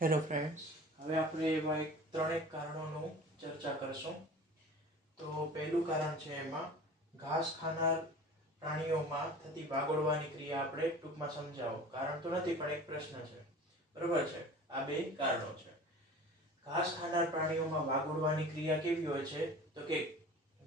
Hello friends, હવે આપણે એવા ત્રણેક કારણોનું ચર્ચા કરશું. તો પહેલું કારણ છે એમાં ઘાસ ખાનાર પ્રાણીઓમાં થતી વાગોળવાની ક્રિયા. આપણે ટૂંકમાં સમજાવો, કારણ તો નથી પણ એક પ્રશ્ન છે, બરોબર છે. આ બે કારણો છે. ઘાસ ખાનાર પ્રાણીઓમાં વાગોળવાની ક્રિયા કેવી હોય છે? તો કે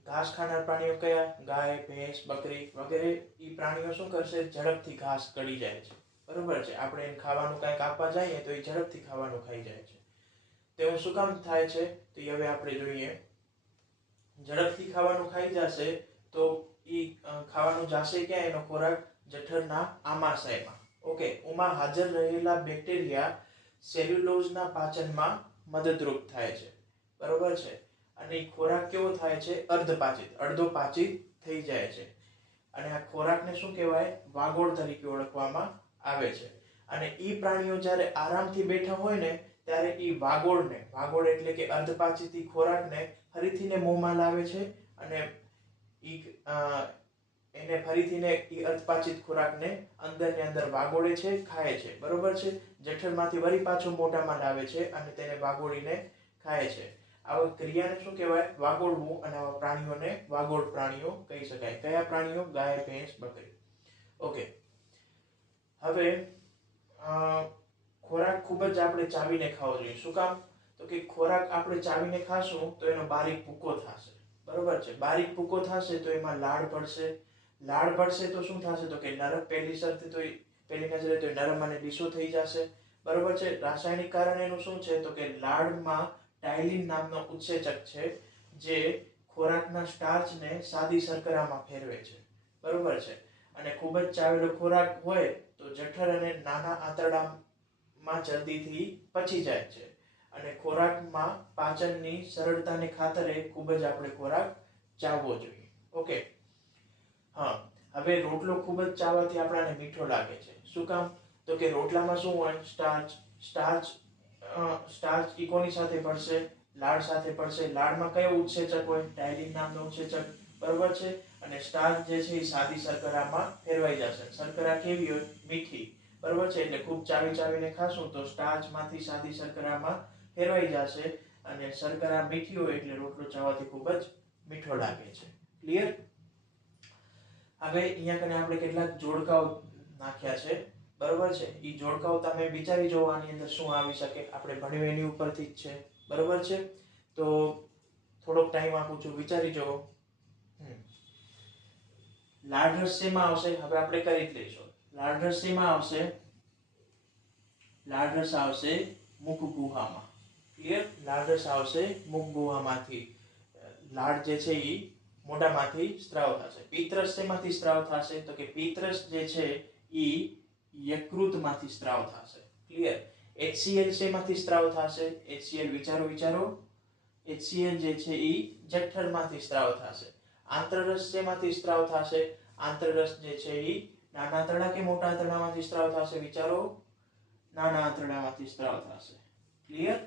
ઘાસ ખાનાર પ્રાણીઓ કયા? ગાય, ભેંસ, બકરી વગેરે. એ પ્રાણીઓ શું કરશે? ઝડપથી ઘાસ ગળી જાય છે, બરોબર છે. આપણે એને ખાવાનું કંઈક આપવા જઈએ તો એ ઝડપથી ખાવાનું ખાઈ જાય છે. તેવું શું કામ થાય છે? તો હવે આપણે જોઈએ. ઝડપથી ખાવાનું ખાઈ જશે તો એ ખાવાનું જશે ક્યાં? એનો ખોરાક જઠરના આમાશયમાં. ઓકે, ઉમાં હાજર રહેલા બેક્ટેરિયા સેલ્યુલોઝના પાચનમાં મદદરૂપ થાય છે, બરોબર છે. અને ખોરાક કેવો થાય છે? અર્ધપાચિત, અડધો પાચિત થઈ જાય છે. અને આ ખોરાકને શું કહેવાય? વાગોળ તરીકે ઓળખવામાં આવે છે. અને એ પ્રાણીઓ જ્યારે આરામથી બેઠા હોય ને ત્યારે એ વાગોળ એટલે કે અર્ધપાચિત ખોરાકને ફરીથીને મોંમાં લાવે છે અને એને ફરીથીને એ અર્ધપાચિત ખોરાકને અંદરની અંદર વાગોળે છે, ખાય છે, બરોબર છે. જઠરમાંથી વળી પાછો મોઢામાં લાવે છે અને તેને વાગોળીને ખાય છે. આવા ક્રિયાને શું કહેવાય? વાગોળવું. અને આવા પ્રાણીઓને વાગોળ પ્રાણીઓ કહી શકાય. કયા પ્રાણીઓ? ગાય, ભેંસ, બકરી. ઓકે, હવે ખોરાક ખૂબ જ આપણે ચાવીને ખાવો જોઈએ. શું કામ? તો કે ખોરાક આપણે ચાવીને ખાશું તો એનો બારીક ભૂકો થશે, બરોબર છે. બારીક ભૂકો થશે તો એમાં લાળ પડશે. લાળ પડશે તો શું થશે? તો કે નરમ, પહેલી નજરે તો નરમ અને લીસો થઈ જશે, બરોબર છે. રાસાયણિક કારણ એનું શું છે? તો કે લાળમાં ટાઇલિન નામનો ઉત્સેચક છે જે ખોરાકના સ્ટાર્ચને સાદી શર્કરામાં ફેરવે છે, બરોબર છે. અને ખૂબ જ ચાવેલો ખોરાક હોય તો જઠર અને નાના આંતરડામાં જલ્દીથી પચી જાય છે. અને ખોરાકમાં પાચનની સરળતાને ખાતરે ખૂબ જ આપણે ખોરાક ચાવવો જોઈએ. ઓકે, હા. હવે રોટલો ખૂબ જ ચાવવાથી આપણને મીઠો લાગે છે. શું કામ? તો કે રોટલામાં શું હોય? સ્ટાર્ચ કોની સાથે ભળશે? લાળ સાથે ભળશે. લાળમાં કયો ઉત્સેચક હોય? ટાઇલિન નામનો ઉત્સેચક, બરોબર છે. અને સ્ટાર્ચ જે છે એ સાદી શર્કરામાં ફેરવાઈ જશે. શર્કરા કેવી હોય? મીઠી, બરોબર છે. એટલે ખૂબ ચાવીને ખાશું તો સ્ટાર્ચમાંથી સાદી શર્કરામાં ફેરવાઈ જશે અને શર્કરા મીઠી હોય એટલે રોટલો ચાવવાથી ખૂબ જ મીઠો લાગે છે. ક્લિયર? હવે અહીંયા કને આપણે કેટલાક જોડકાઓ નાખ્યા છે, બરોબર છે. એ જોડકાઓ તમે વિચારી જુઓ આની અંદર શું આવી શકે. આપણે ભણ્યું એની ઉપરથી જ છે, બરોબર છે. તો થોડોક ટાઈમ આપું છું, વિચારી જુઓ. લાળરસ શેમાં આવશે? હવે આપણે કરી જ લઈશું. લાળરસ શેમાં આવશે? લાળરસ આવશે મુખગુહામાં. ક્લિયર? લાળરસ આવશે મુખગુહામાંથી. લાળ જે છે એ મોઢામાંથી સ્ત્રાવ થશે. પિત્તરસ શેમાંથી સ્ત્રાવ થશે? તો કે પિત્તરસ જે છે એ યકૃતમાંથી સ્ત્રાવ થશે. ક્લિયર? HCl શેમાંથી સ્ત્રાવ થશે? HCl વિચારો. HCl જે છે એ જઠરમાંથી સ્ત્રાવ થશે. આંતરરસ શેમાંથી સ્ત્રાવ થશે? આંતરરસ જે છે એ નાના આંતરડા કે મોટા આંતરડામાંથી સ્ત્રાવ થશે? વિચારો. નાના આંતરડામાંથી સ્ત્રાવ થશે. ક્લિયર?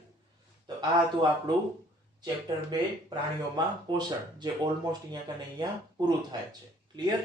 તો આ હતું આપણું ચેપ્ટર 2 પ્રાણીઓમાં પોષણ, જે ઓલમોસ્ટ અહીંયા પૂરું થાય છે. ક્લિયર?